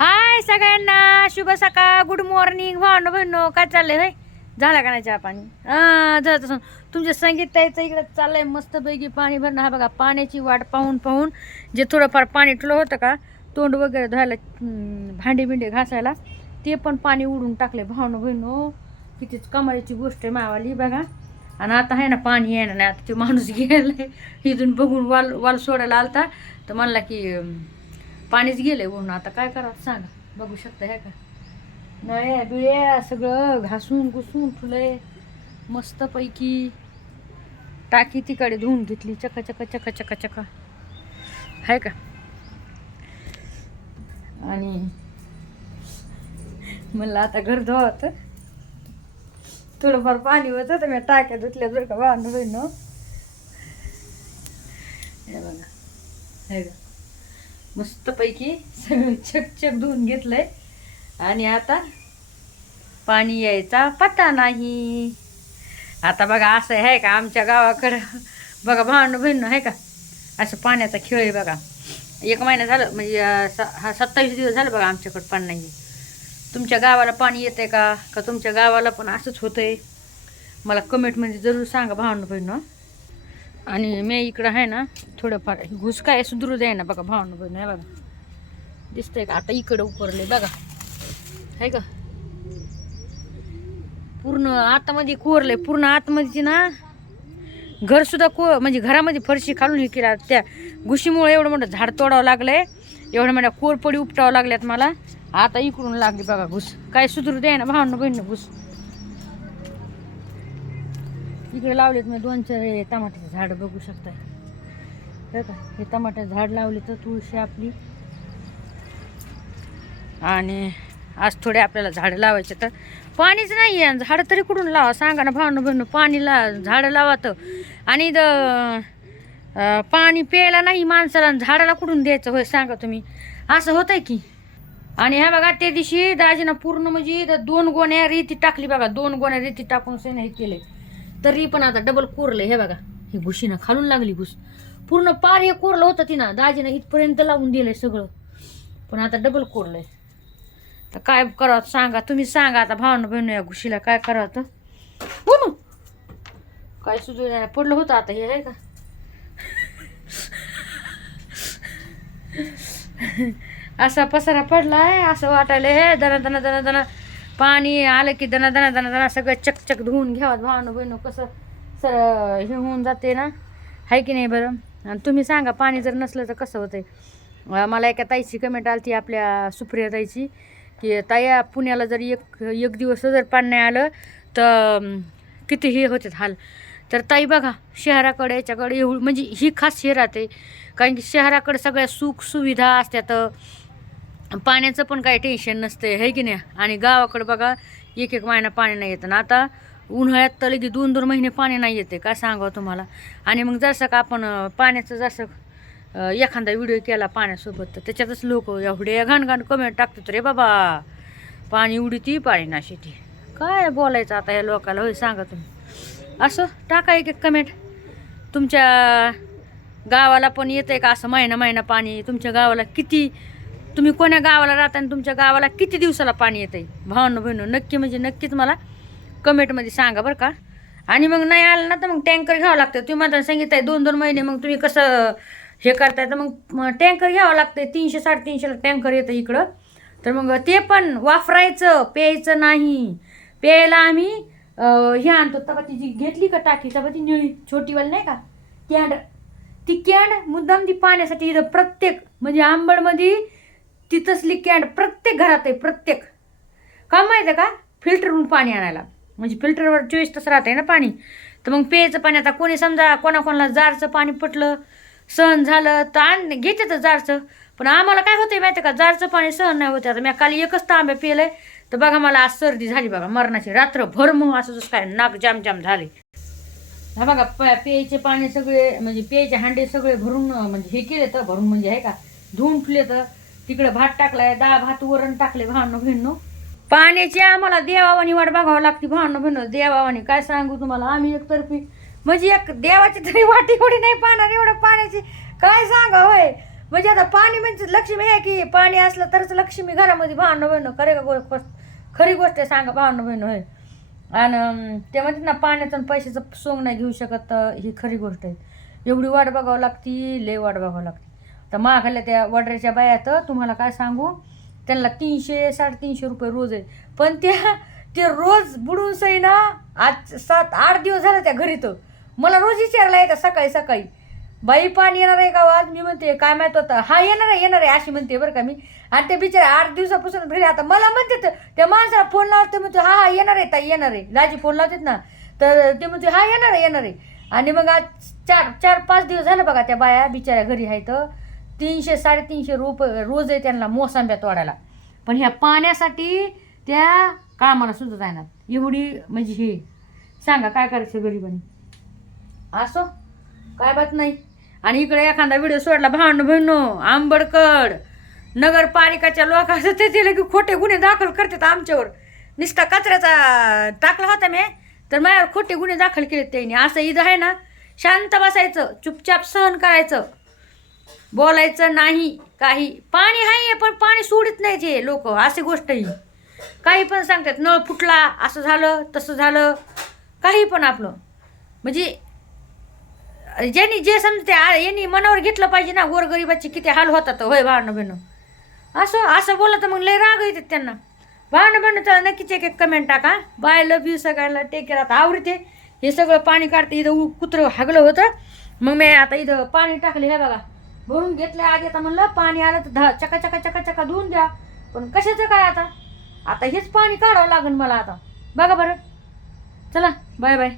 हाय सगळ्यांना शुभ सकाळ गुड मॉर्निंग भावनो बहिणो काय चाललंय होय? झाला का नाही चहा पाणी? झालं तसं. तुमच्या संगीत यायचं इकडे चाललंय मस्त पैकी पाणी भरणं. हा बघा पाण्याची वाट पाहून पाहून जे थोडंफार पाणी ठुलं होतं का तोंड वगैरे धुवायला भांडी बिंडी घासायला ते पण पाणी उडून टाकले भावनो बहिणो कितीच कमालीची गोष्ट आहे मावाली बघा. आणि आता आहे ना पाणी येणार नाही. आता ते माणूस गेलं इथून बघून वाल वाल सोडायला आलता. तर म्हणला की पाणीच गेलंय म्हणून. आता काय करावं सांगा. बघू शकता ह्या का नळ्या बिळ्या सगळं घासून घुसून फुलंय. मस्तपैकी टाकी तिकडे धुवून घेतली. चका चका चका चका चका. आहे का? आणि म्हणलं आता घर धुवत थोडंफार पाणी होतं तर मी टाक्या धुतल्या जर का बांधून हे बघा. हे का मस्तपैकी सगळं चकचक धुवून घेतलंय. आणि आता पाणी यायचा पत्ता नाही. आता बघा असं आहे का आमच्या गावाकडं? बघा भांडू भिन्न आहे का? असं पाण्याचा खेळ आहे बघा. एक महिना झालं म्हणजे स- हा सत्तावीस दिवस झालं बघा आमच्याकडं पाणी नाही तुमच्या गावाला पाणी येतंय का? का तुमच्या गावाला पण असंच होतंय? मला कमेंटमध्ये जरूर सांगा भावंड बहिणं आणि मी इकडं आहे ना थोडंफार घुस काय सुधरू द्याय ना बघा भावना बहिण आहे बघा. दिसतंय का? आता इकडं उपरले बघा. आहे का? पूर्ण आतमध्ये कोरले पूर्ण आतमध्ये ना घरसुद्धा को म्हणजे घरामध्ये फरशी खालून हे केला त्या घुशीमुळे एवढं मोठं झाड तोडावं लागलंय एवढ्या मोठ्या कोरपडी उपटावं लागल्यात मला. आता इकडून लागली बघा घुस. काय सुधरू द्या ना भावना बहिण घुस. इकडे लावलेत मी दोन चार हे टमाट्याचं झाड बघू शकताय. हे का हे टमाट्याचं झाड लावले तर तुळशी आपली. आणि आज थोडे आपल्याला झाडं लावायचे तर पाणीच नाही आहे झाडं तरी कुठून लावा? सांगा ना भावनं बहिण पाणी ला झाडं लावा तर. आणि द पाणी प्यायला नाही माणसाला आणि झाडाला कुठून द्यायचं होय सांगा तुम्ही? असं होतंय की. आणि ह्या बघा त्या दिवशी दाजीनं पूर्ण म्हणजे दोन गोण्या रेती टाकली बघा दोन गोण्या रेती टाकून सेना हे केले तरी पण आता डबल कोरलं हे बघा. हे घुशीनं खालून लागली घुस. पूर्ण पार हे कोरलं होतं तिनं. दाजीनं इथपर्यंत लावून दिलंय सगळं. पण आता डबल कोरलंय. तर काय करावं सांगा. तुम्ही सांगा आता भावना बहिण या घुशीला काय करावं तर हो काय सुचू नाही पडलं होतं आता हे आहे का? असा पसारा पडलाय असं वाटायला हे दना दना दना दना पाणी आलं की दना दना दना दना सगळं चकचक धुवून घ्यावं. भावानं बहिणं कसं सर हे होऊन जाते ना? आहे की नाही बरं? आणि तुम्ही सांगा पाणी जर नसलं तर कसं होतं मला एका ताईची कमेंट आली ती आपल्या सुप्रिया ताईची की ताया पुण्याला जर एक एक दिवस जर पाणी नाही आलं तर किती हे होतात हाल. तर ताई बघा शहराकडे याच्याकडे एवढं म्हणजे ही खास शहरात आहे कारण की शहराकडे सगळ्या सुख सुविधा असतात. पाण्याचं पण काही टेन्शन नसतं आहे की नाही? आणि गावाकडे बघा एक एक महिना पाणी नाही येतं. ना आता उन्हाळ्यात तर लगे दोन दोन महिने पाणी नाही येते काय सांगावं तुम्हाला? आणि मग जसं का आपण पाण्याचं जसं एखादा व्हिडिओ केला पाण्यासोबत तर त्याच्यातच लोक एवढे घाणघाण कमेंट टाकतात रे बाबा पाणी उडीती पाणी नाशिती काय बोलायचं आता या लोकाला? होय सांगा तुम्ही. असं टाका एक एक कमेंट तुमच्या गावाला पण येतं आहे का असं महिना महिना पाणी? तुमच्या गावाला किती तुम्ही कोण्या गावाला राहता आणि तुमच्या गावाला किती दिवसाला पाणी येतंय? भावनं बहिणं नक्की म्हणजे नक्कीच मला कमेंटमध्ये सांगा बरं का. आणि मग नाही आलं ना तर मग टँकर घ्यावं लागतं. तुम्ही म्हणता सांगितलं दोन दोन महिने मग तुम्ही कसं हे करताय? तर मग टँकर घ्यावं लागतं तीनशे साडेतीनशेला टँकर येतं इकडं. तर मग ते पण वापरायचं प्यायचं नाही. प्यायला आम्ही हे आणतो. तबा जी घेतली का टाकी? तबा ती निळी छोटीवाली नाही का? कॅन्ड. ती कॅन्ड मुद्दाम ती पाण्यासाठी इथं प्रत्येक म्हणजे आंबडमध्ये ती तसली कॅन्ड प्रत्येक घरात आहे प्रत्येक. का माहिती आहे का? फिल्टरहून पाणी आणायला. म्हणजे फिल्टरवर चोवीस तास राहते ना पाणी. तर मग प्यायचं पाणी आता कोणी समजा कोणाकोणाला जारचं पाणी पटलं सहन झालं तर आण घेते जारचं पण आम्हाला काय होतंय माहिती आहे का? जारचं पाणी सहन नाही होते आता मी काल एकच तांबे पिलंय तर बघा मला आज सर्दी झाली बघा मरणाची. रात्रभर मग असं जसं काय नाक जाम जाम झाले. हा बघा प- प्यायचे पाणी सगळे म्हणजे प्यायचे हांडे सगळे भरून म्हणजे हे केले तर भरून म्हणजे आहे का? धुवून फुले तर तिकडे भात टाकलाय डाळ भात वरण टाकले भावनो भिन्नो पाण्याची आम्हाला देवावानी वाट बघावं लागते भावनो भिन्नो देवावानी काय सांगू तुम्हाला? आम्ही एकतर्फी म्हणजे एक देवाची तरी वाटी एवढी नाही पाहणार एवढं पाण्याची. काय सांगा होय? म्हणजे आता पाणी म्हणजे लक्ष्मी आहे की पाणी असलं तरच लक्ष्मी घरामध्ये भावनं बहिणं खरे का गो- खरी गोष्ट आहे सांगा भावनं बहिणं होय. आणि ते म्हणतात ना पाण्याचं पैशाचं सोंग नाही घेऊ शकत ही खरी गोष्ट आहे. एवढी वाट बघावं लागती लय वाट बघावं लागते. तर मागायला त्या वडऱ्याच्या तर तुम्हाला काय सांगू? त्यांना तीनशे साडेतीनशे रुपये रोज आहे. पण त्या ते रोज बुडून सई ना आज सात आठ दिवस झाला त्या घरी तर मला रोज विचारायला येतं सकाळी सकाळी. बाई पाणी येणार आहे का हो आज? मी म्हणते काय माहीत होतं. हा येणार आहे येणार आहे अशी म्हणते बरं का मी. आणि ते बिचारे आठ दिवसापासून घरी आता मला म्हणते तर त्या माणसाला फोन लावते म्हणते हा हा येणार आहे ताई येणार आहे. दाजी फोन लावतात ना तर ते म्हणते हा येणार आहे येणार आहे. आणि मग आज चार चार पाच दिवस झालं बघा त्या बाया बिचाऱ्या घरी आहेत. तीनशे साडेतीनशे रुप रोज आहे त्यांना मोसंब्या तोडायला. पण ह्या पाण्यासाठी त्या कामाला सुद्धा जाणार एवढी म्हणजे हे. सांगा काय करायचं गरीबाने? असो काय बात नाही. आणि इकडे एखादा व्हिडिओ सोडला भांड बहिणो आंबडकड नगरपालिकाच्या लोकांचं ते दिलं की खोटे गुन्हे दाखल करतात आमच्यावर. नुसता कचऱ्याचा टाकला होता मी तर माझ्यावर खोटे गुन्हे दाखल केले त्यांनी. असं इथं आहे ना शांत बसायचं चुपचाप सहन करायचं. बोलायचं नाही काही. पाणी आहे पण पाणी सोडित नाही ते लोक. अशी गोष्टही काही पण सांगतात नळ फुटला असं झालं तसं झालं. काही पण आपलं. म्हणजे ज्यांनी जे समजते यांनी मनावर घेतलं पाहिजे ना गोरगरिबाचे किती हाल होतात. होय भावनं बहिणं असं असं बोललं तर मग लय राग येतात त्यांना. भावनं बहिणं तर नक्कीच एक एक कमेंट टाका. बाय लव यू सगळ्याला टेक केअर आता आवडते. हे सगळं पाणी काढते. इथं उ- कुत्रं हागलं होतं. मग मी आता इथं पाणी टाकले. हे बघा. भरून घेतलं आधी आता म्हणलं पाणी आलं तर धा चका चका चका चका धुवून द्या. पण कशाचं काय आता? आता हेच पाणी काढावं लागेल मला आता. बघा बरं. चला बाय बाय.